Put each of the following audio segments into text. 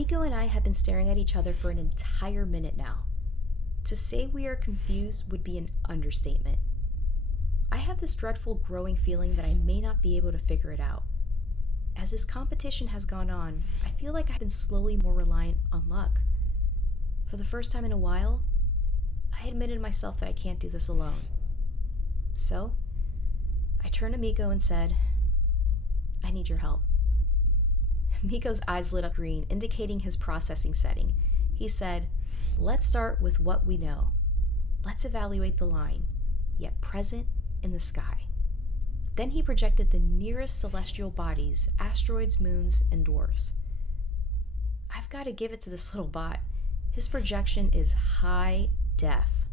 MECO and I have been staring at each other for an entire minute now. To say we are confused would be an understatement. I have this dreadful growing feeling that I may not be able to figure it out. As this competition has gone on, I feel like I've been slowly more reliant on luck. For the first time in a while, I admitted to myself that I can't do this alone. So, I turned to MECO and said, "I need your help." MECO's eyes lit up green, indicating his processing setting. He said, "Let's start with what we know. Let's evaluate the line, yet present in the sky." Then he projected the nearest celestial bodies, asteroids, moons, and dwarfs. I've got to give it to this little bot. His projection is high def.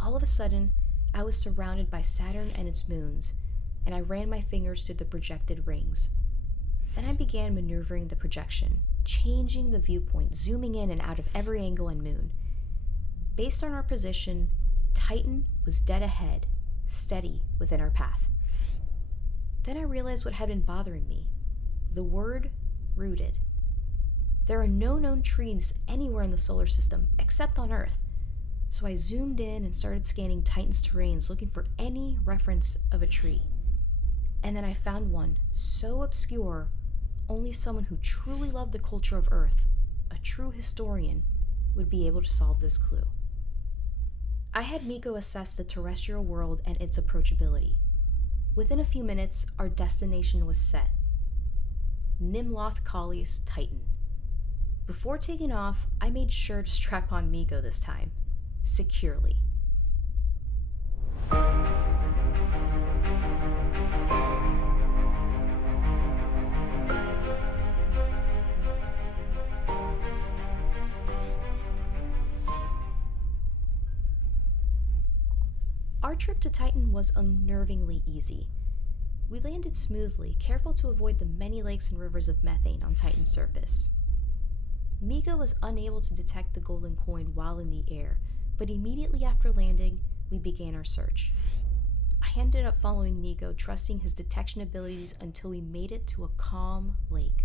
All of a sudden, I was surrounded by Saturn and its moons, and I ran my fingers through the projected rings. Then I began maneuvering the projection, changing the viewpoint, zooming in and out of every angle and moon. Based on our position, Titan was dead ahead, steady within our path. Then I realized what had been bothering me. The word rooted. There are no known trees anywhere in the solar system except on Earth. So I zoomed in and started scanning Titan's terrains, looking for any reference of a tree. And then I found one so obscure, only someone who truly loved the culture of Earth, a true historian, would be able to solve this clue. I had MECO assess the terrestrial world and its approachability. Within a few minutes, our destination was set. Nimloth Collie's Titan. Before taking off, I made sure to strap on MECO this time, securely. Our trip to Titan was unnervingly easy. We landed smoothly, careful to avoid the many lakes and rivers of methane on Titan's surface. MECO was unable to detect the golden coin while in the air, but immediately after landing, we began our search. I ended up following MECO, trusting his detection abilities until we made it to a calm lake,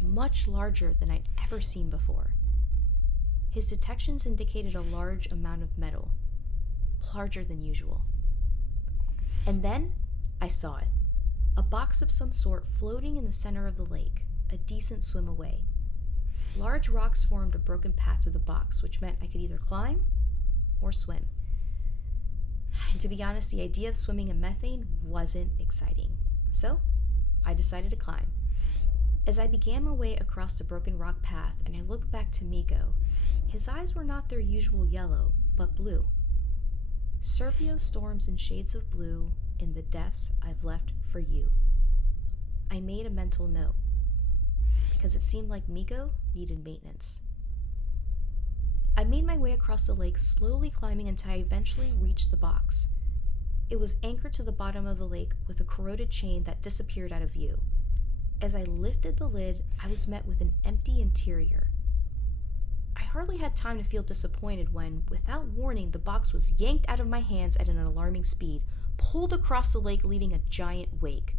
much larger than I'd ever seen before. His detections indicated a large amount of metal, larger than usual. And then, I saw it. A box of some sort floating in the center of the lake, a decent swim away. Large rocks formed a broken path to the box, which meant I could either climb or swim. And to be honest, the idea of swimming in methane wasn't exciting. So, I decided to climb. As I began my way across the broken rock path and I looked back to MECO, his eyes were not their usual yellow, but blue. Serpio storms in shades of blue in the depths I've left for you. I made a mental note, because it seemed like MECO needed maintenance. I made my way across the lake, slowly climbing until I eventually reached the box. It was anchored to the bottom of the lake with a corroded chain that disappeared out of view. As I lifted the lid, I was met with an empty interior. I hardly had time to feel disappointed when, without warning, the box was yanked out of my hands at an alarming speed, pulled across the lake, leaving a giant wake.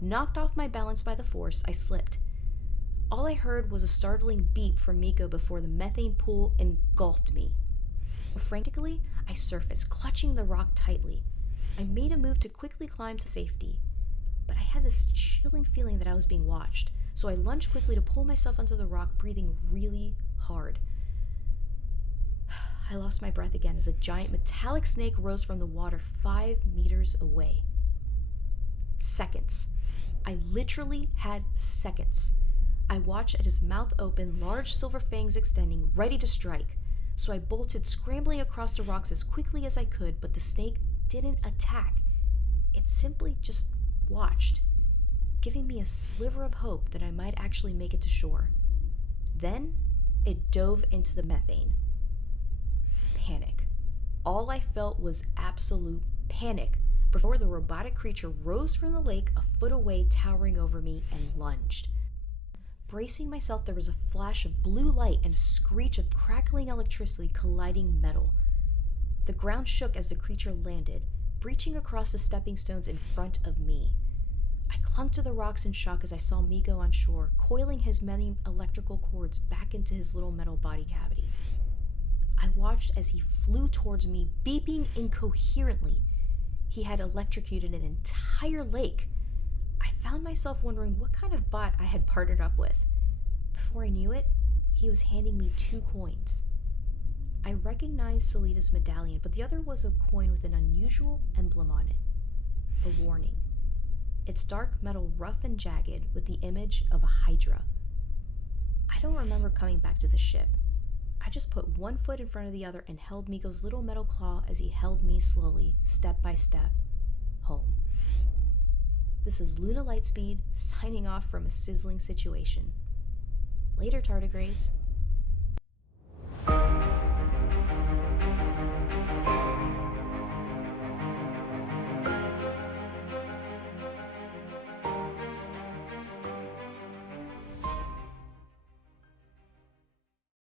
Knocked off my balance by the force, I slipped. All I heard was a startling beep from MECO before the methane pool engulfed me. Frantically, I surfaced, clutching the rock tightly. I made a move to quickly climb to safety, but I had this chilling feeling that I was being watched, so I lunged quickly to pull myself onto the rock, breathing really hard. I lost my breath again as a giant metallic snake rose from the water 5 meters away. Seconds. I literally had seconds. I watched at his mouth open, large silver fangs extending, ready to strike. So I bolted, scrambling across the rocks as quickly as I could, but the snake didn't attack. It simply just watched, giving me a sliver of hope that I might actually make it to shore. Then, it dove into the methane. Panic. All I felt was absolute panic before the robotic creature rose from the lake a foot away, towering over me, and lunged. Bracing myself, there was a flash of blue light and a screech of crackling electricity colliding metal. The ground shook as the creature landed, breaching across the stepping stones in front of me. I clung to the rocks in shock as I saw MECO on shore, coiling his many electrical cords back into his little metal body cavity. I watched as he flew towards me, beeping incoherently. He had electrocuted an entire lake. I found myself wondering what kind of bot I had partnered up with. Before I knew it, he was handing me 2 coins. I recognized Salita's medallion, but the other was a coin with an unusual emblem on it. A warning. Its dark metal rough and jagged with the image of a hydra. I don't remember coming back to the ship. I just put one foot in front of the other and held MECO's little metal claw as he held me slowly, step by step, home. This is Luna Lightspeed, signing off from a sizzling situation. Later, tardigrades.